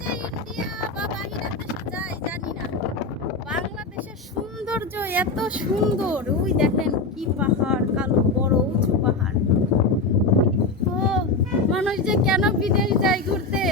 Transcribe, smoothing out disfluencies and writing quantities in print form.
যে ইন্ডিয়া বা বাহিরের দেশে যায় জানি না, বাংলাদেশের সৌন্দর্য এত সুন্দর। ওই দেখেন কি পাহাড়, কালো বড় উঁচু পাহাড়। তো মানুষ যে কেন বিদেশ যায় ঘুরতে